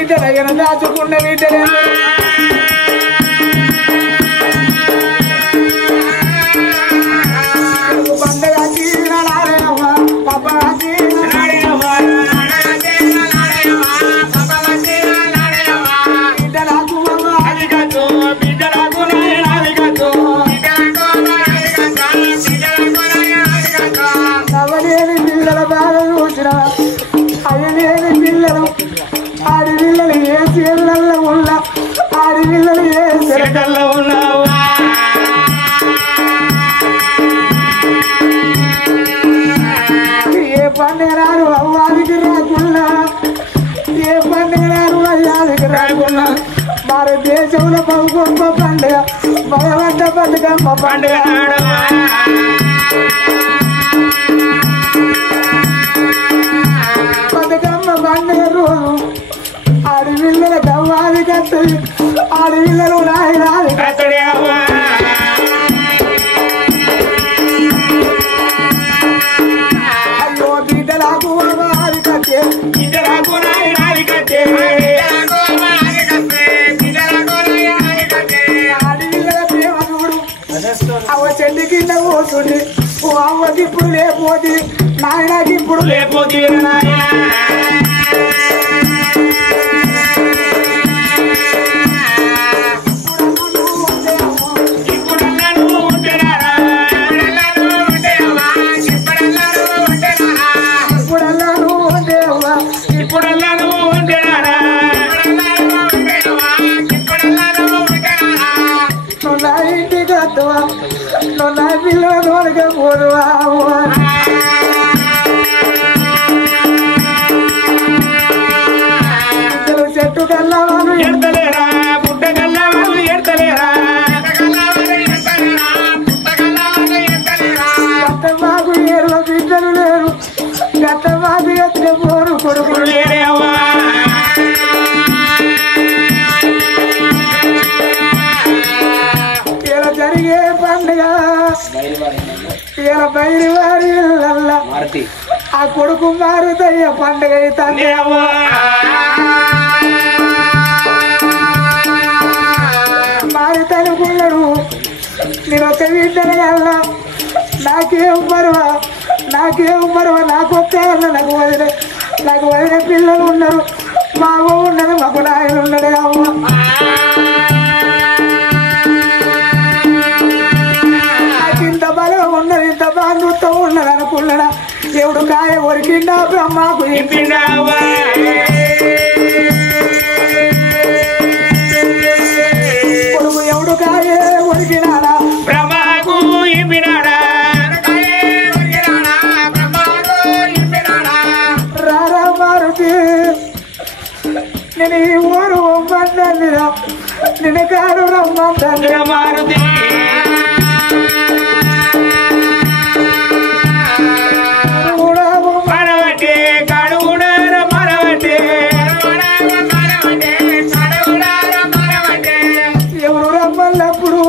బిడ్డలయ్యన దాచుకున్న బిడ్డలే పండగ తీరాడేవా పాప తీరాడేవా బిడ్డలకు అదిగతో బిడ్డలకు అదిగతో నవలేని పిల్లల బాగా చూసిన అయ్యలేని పిల్లలు ఆడి పిల్లలు ఏ చీరలలో ఉన్నా ఆడి పిల్లలు ఏ చిరకల్లో ఉన్నావు ఏ పండుగ రాను అవ్వాదికి రాకున్నా ఏ పండుగ రాను అయ్యాదికి రాకున్నా భారతదేశంలో గొప్ప పండుగ భగవంత బతుకమ్మ పండుగ బతుకమ్మ పండుగ రోజు ఆడి పిల్లల గవ్వాది కత్తది ఆడి పిల్లలు రాయి కత్తడి అయ్యో బిడ్డలకు అది కట్టే బిడ్డలకు రాయి కట్టే ఆడి పిల్లల ప్రేమ చూడు అవ చెల్లి కింద పోతుంది ఓ అవ్వకి ఇప్పుడు లేకపోతే నాయనకి ఇప్పుడు లేకపోతే చెట్టు కల్లా వాళ్ళు ఎడతలేరా పుట్ట కల్లా వాళ్ళు ఎడతలేరా గట్టమాకు ఏరువ బిడ్డలు లేరు గట్టమాకు ఎత్తే పోరు కొడుకులు లేరేవా ఇలా జరిగే పండుగ ఇలా బయలు వారి ఆ కొడుకు మారుతయ్య పండుగ అవుతానేవా మారుతనుకున్నాడు నేను ఒక బిడ్డల వల్ల నాకేం పర్వా నాకు వచ్చేవాళ్ళ నాకు వదిన పిల్లలు ఉన్నారు మా అవ్వ ఉన్నది మాకు నాయన ఉన్నాడు అవ్వ నాకు ఇంత బలం ఉన్నది ఇంత బాంధుత్వం ఉన్నది అనుకున్నాడా దేవుడు కాయ ఒరికిండా బ్రహ్మకు ఇంపిండా కొడుకు ఎవడు కాయ ఒరికినాడా బ్రహ్మకు ఇంపినాడా రారా మారుతి నేను ఈ ఊరు ఒమ్మండి నిన్ను కాడు రమ్మండి మారుతి ఎవరు రమ్మన్నప్పుడు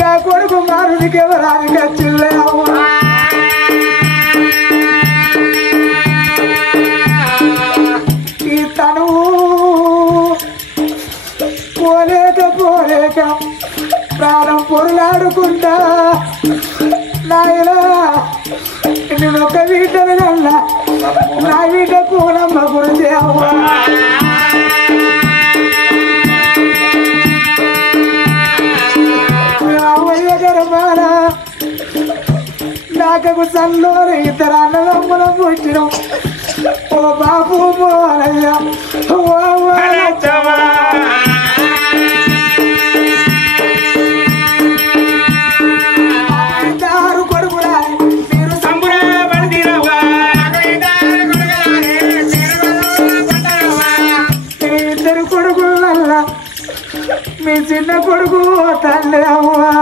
నా కొడుకు మారుడికి ఎవరానికి వచ్చిల్లే ఈ తను పోలేక ప్రాణం పొరులాడుకుంటా నాయనా నేను ఒక వీటను కన్నా నా వీట పూనమ్మ గురించి అవ్వా అవయ్య గర్భాన నాకకు సన్నోరు ఇద్దరు అన్నదమ్ముల పుట్టిన ఓ బాబు మోనయ్య ఇద్దరు కొడుకులా మీరు సంబరపడినవా ఇద్దరు కొడుకులల్లా మీ చిన్న కొడుకు తండ్రి అవ్వా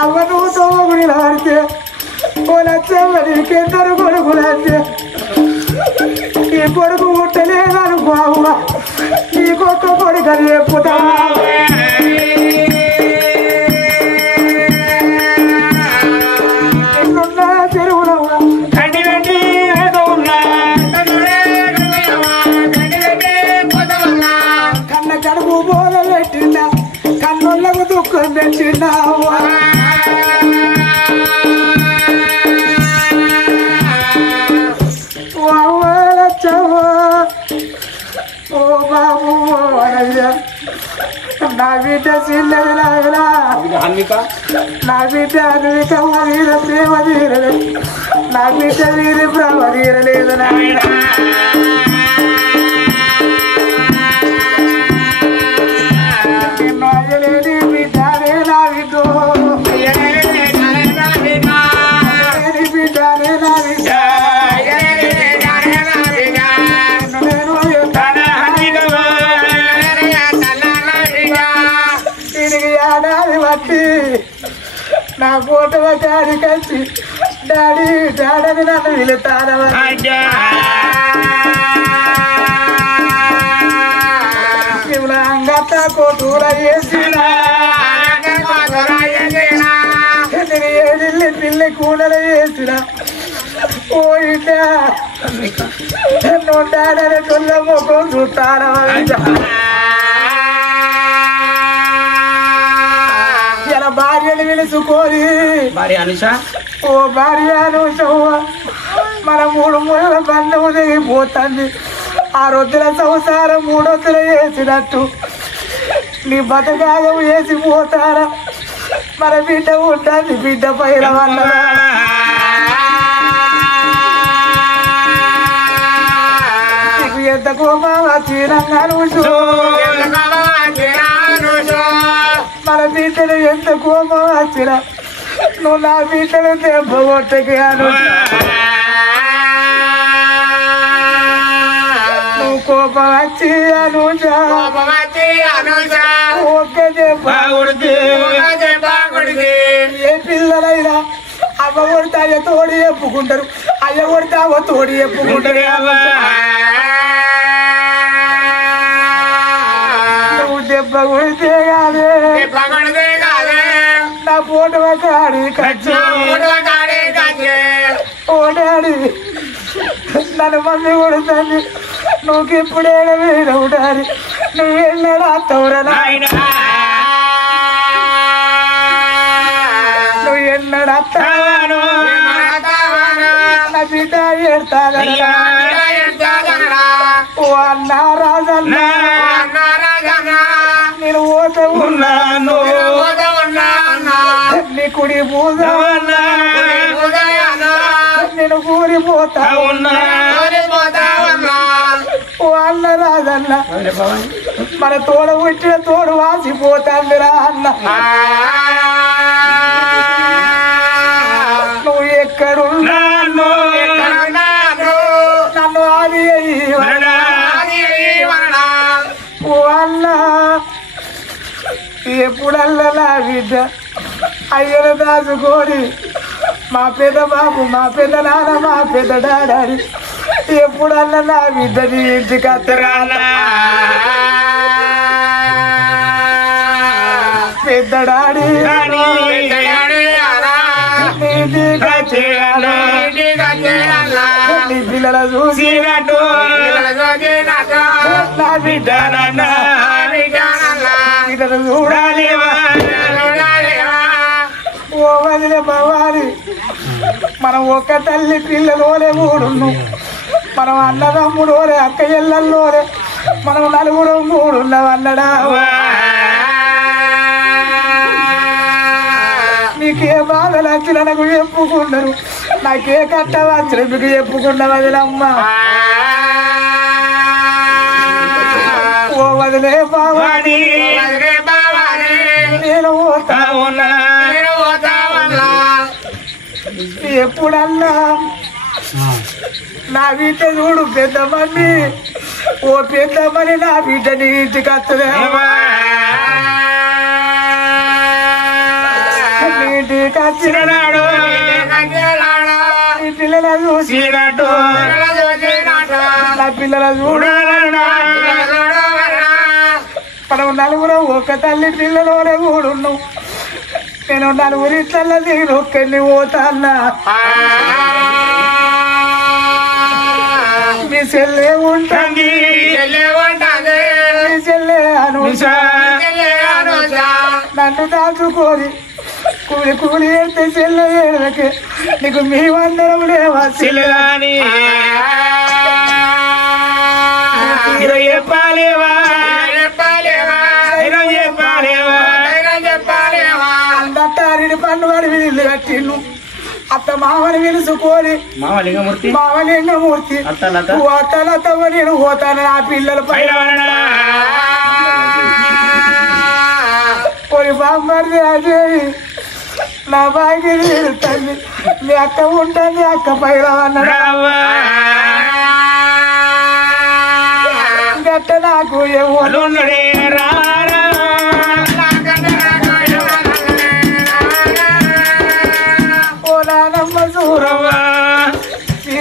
అవ్వను తోగుడిలాడితే ఓ లచ్చమ్మడికిద్దరు కొడుకులంటే ఈ కొడుకు పుట్టలేదనుకో అవ్వ నీకొక్క కొడుకు అని చెప్పుతా చెరువులో బిడ్డ చిన్నది నాయనా నా బిడ్డ అన్విక తీర ప్రేమ తీరలేదు నా బిడ్డ వీరి ప్రేమ తీరలేదు నాయన నాయలేని బిడ్డనే నా బిడ్డో బిడ్డనే నా బిడ్డ నా ఫోటో డాడీ కలిసి డాడీ డాడీ నన్ను వెళుతాను అంగత కోటూర వేసిన ఏడిల్లి పిల్లి కూడల వేసిన ఓ ఇంట నువ్వు డాడీ తొల్ల ముఖం చూస్తాను భార్యను పిలుచుకోని ఓ భార్య అనుషవ్వ మన 3 మూడల బంధం దిగిపోతుంది 6 వద్దుల సంసారం 3 వద్దులు వేసినట్టు నీ బతకాలం వేసిపోతారా మన బిడ్డ ఉంటుంది బిడ్డ పైన వల్ల నీకు ఎంత కోపం వచ్చినంగా మన బిడ్డలు ఎంత కోపం వచ్చినా నువ్వు నా బిడ్డలు దెబ్బ కొట్టగాను నువ్వు కోపం వచ్చి అనుజా ఒక్క దెబ్బ ఏ పిల్లలైనా అమ్మ కొడితే అయ్య తోడి చెప్పుకుంటారు అయ్య కొడితే అవ్వ తోడి చెప్పుకుంటారు నువ్వు దెబ్బ కొడితే కాదే నా ఫోటో కాడి ఓ డాడీ నన్ను మమ్మీ కొడుతుంది నువ్వు ఎప్పుడైనా వేయవు డాడీ నువ్వు వెళ్ళాడా తోరా నువ్వు ఎన్నడా నా బిడ్డ ఏడతాగా ఓ అన్న రాజన్నా నేను ఓట ఉన్నాను నీ కుడి పూజ నేను కూలిపోతా ఉన్నా ఓ అన్న రాజన్న మన తోడ పుట్టిన తోడు వాసిపోతాందిరా అన్న నువ్వు ఎక్కడున్నాను నన్ను ఆది ఓ అన్న ఎప్పుడల్లా నా బిడ్డ అయ్యను దాచుకోని మా పెద్ద బాబు మా పెద్ద నాన్న మా పెద్ద డాడీ ఎప్పుడల్లా నా బిడ్డ నీ ఇంటికి అత్తరా పెద్ద డాడీ నీ పిల్లల చూసినట్టు నా బిడ్డ నాన్న చూడాలి ఓ వదిన భవాని మనం ఒక తల్లి పిల్లలోనే మూడున్నాం మనం అన్నదమ్ముడోరే అక్క ఎల్లల్లోనే మనం 4 మూడున్నాం అన్నడా నీకే బాధలు వచ్చిన నాకు చెప్పుకున్నారు నాకే కట్ట వచ్చిన మీకు చెప్పుకున్న వదిలమ్మ ఓ వదిలే భవాని నేను పోతా ఉన్నా ఎప్పుడన్నా నా బిడ్డ చూడు పెద్దమ్మని ఓ పెద్దమ్మని నా బిడ్డ నీ ఇంటికి వస్తుంది ఇంటికి వచ్చినాడు నీ పిల్లల చూసినట్టు నా పిల్లల చూడాలన్నా మనం 4 ఒక తల్లి పిల్లలోనే కూడున్నాం నేను 4 ఇట్ల దిగి ఒక్కడిని పోతా అన్నా మీ చెల్లె ఉంటుంది మీ చెల్లె అనుష నన్ను దాచుకోని కూలి కూలి వెళ్తే చెల్లె ఏళ్ళకి నీకు మేమందరం లేవా చెల్లెని చెప్పాలేవా చెప్పాలేవా నిన్ను అత్త మామని పిలుచుకొని మామలింగమూర్తి అత్తలతవ నేను పోతాను నా పిల్లల పైన కొన్ని బామ్మర్ది అజయ్ నా బాగి తల్లి మీ అక్క ఉంటుంది అక్క పైన గట్ట నాకు ఎవరు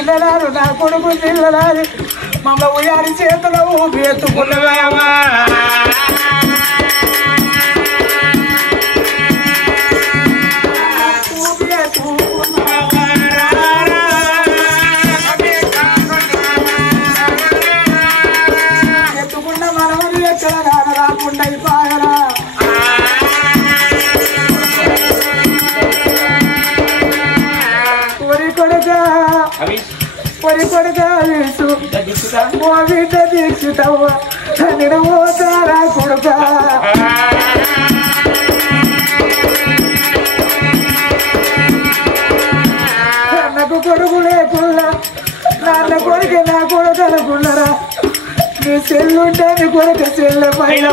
చిల్లరారు నా కొడుకు చిల్లరారు మమ్మ ఉయ్యారి చేతుల ఊపి ఎత్తుకున్నవా ఎత్తుకున్న మనమని ఎక్కడ కాన రాకుండా అయిపోయరా పొడి కొడుగా ఓ బిడ్డ దీక్షితవ్వ నేను పోతారా కొడుక నాకు కొడుకు లేకున్నా నాన్న కొడుకు నా కొడుకు అనుకున్నారా నీ చెల్లుంటే నీ కొడుకు చెల్ల పైన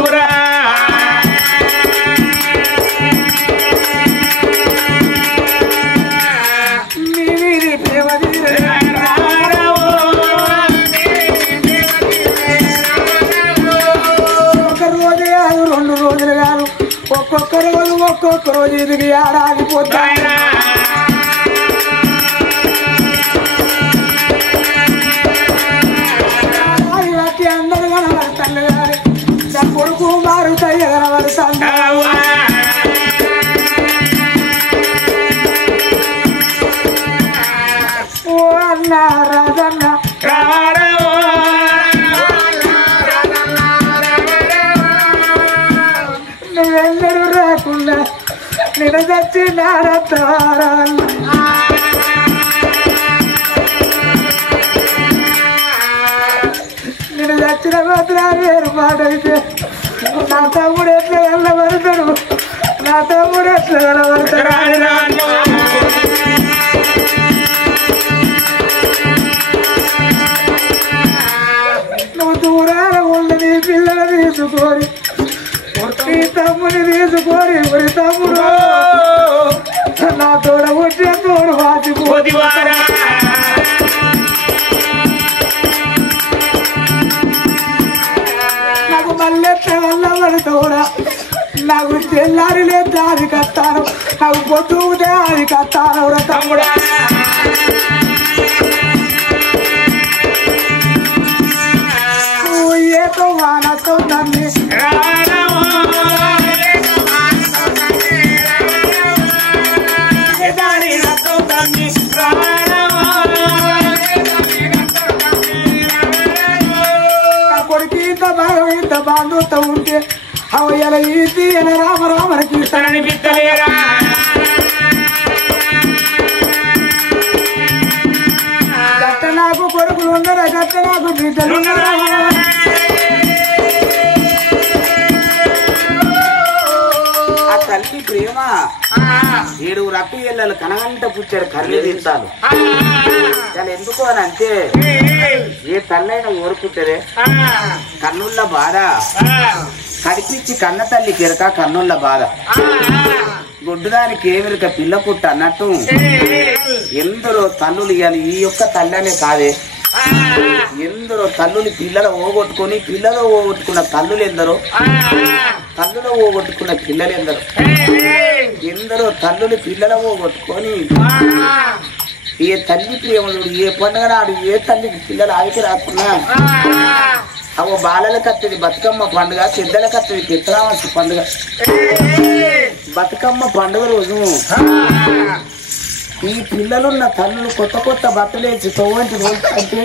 ఒక్కొక్క రోజు ఇది ఆడాగిపోతాయి అందరూ కనబడతాను కానీ నా కొడుకు మారుతాయి కనబడతాను ఓ అన్న రాజన్న నువ్వెందరూ రాకుండా నేను చచ్చినారా నేను చచ్చిన మాత్రం వేరు మాట అయితే నా తమ్ముడు ఎట్లా వెళ్ళబడతాడు నా తమ్ముడు ఎట్లా వెళ్ళబడతాడు నువ్వు దూరాల ఉండి నీ పిల్లలు తీసుకొని నీ తమ్ముని తీసుకొని మరి తమ్ముడు నా తోడ వచ్చే తోడు వాచిపోతి నాకు మల్లెత్త వెళ్ళబడుతోడా నాకు తెల్లారి లేదు అది కత్తాను నాకు పొద్దుతే అది కత్తాను తమ్ముడా నువ్వు ఏతో వానతో నన్ను కొడుకు ఇంత భాగం ఇంత బాంధుత్వం ఉంటే అవి ఎలా ఈతి ఎలా రామరామర కీర్తనని పిత్తలేరా గట్ట నాకు కొడుకులు ఉండరా గట్ట నాకు బిడ్డలు ఆ తల్లి ప్రేమ 7 రక్కు ఎల్లలు కనగంట పుచ్చాడు కర్రీ తింటాను దాని ఎందుకు అని అంటే ఏ తల్లైనా ఓరుకుంటదే కన్నుళ్ళ బాధ కడిపించి కన్న తల్లి కెరక కన్నుళ్ళ బాధ గుడ్డుదానికి ఏమిరిక పిల్ల పుట్ట అన్నట్టు ఎందరో తల్లులు ఇవ్వాలి ఈ యొక్క తల్లనే కాదే ఎందరో తల్లుని పిల్లలు ఓగొట్టుకుని పిల్లలు ఓగొట్టుకున్న తల్లులు ఎందరో తల్లులో ఓగొట్టుకున్న పిల్లలు ఎందరో ఎందరో తల్లుని పిల్లలు ఓగొట్టుకొని ఏ తల్లి ప్రేమలు ఏ పండుగ నాడు ఏ తల్లికి పిల్లలు ఆవికి రాకున్నా అవో బాలలకు వస్తుంది బతుకమ్మ పండుగ పెద్దలకు వస్తుంది పిత్రామసి పండుగ బతుకమ్మ పండుగ రోజు ఈ పిల్లలున్న తల్లులు కొత్త కొత్త బట్టలేసి తోవంటి రోజు అంటే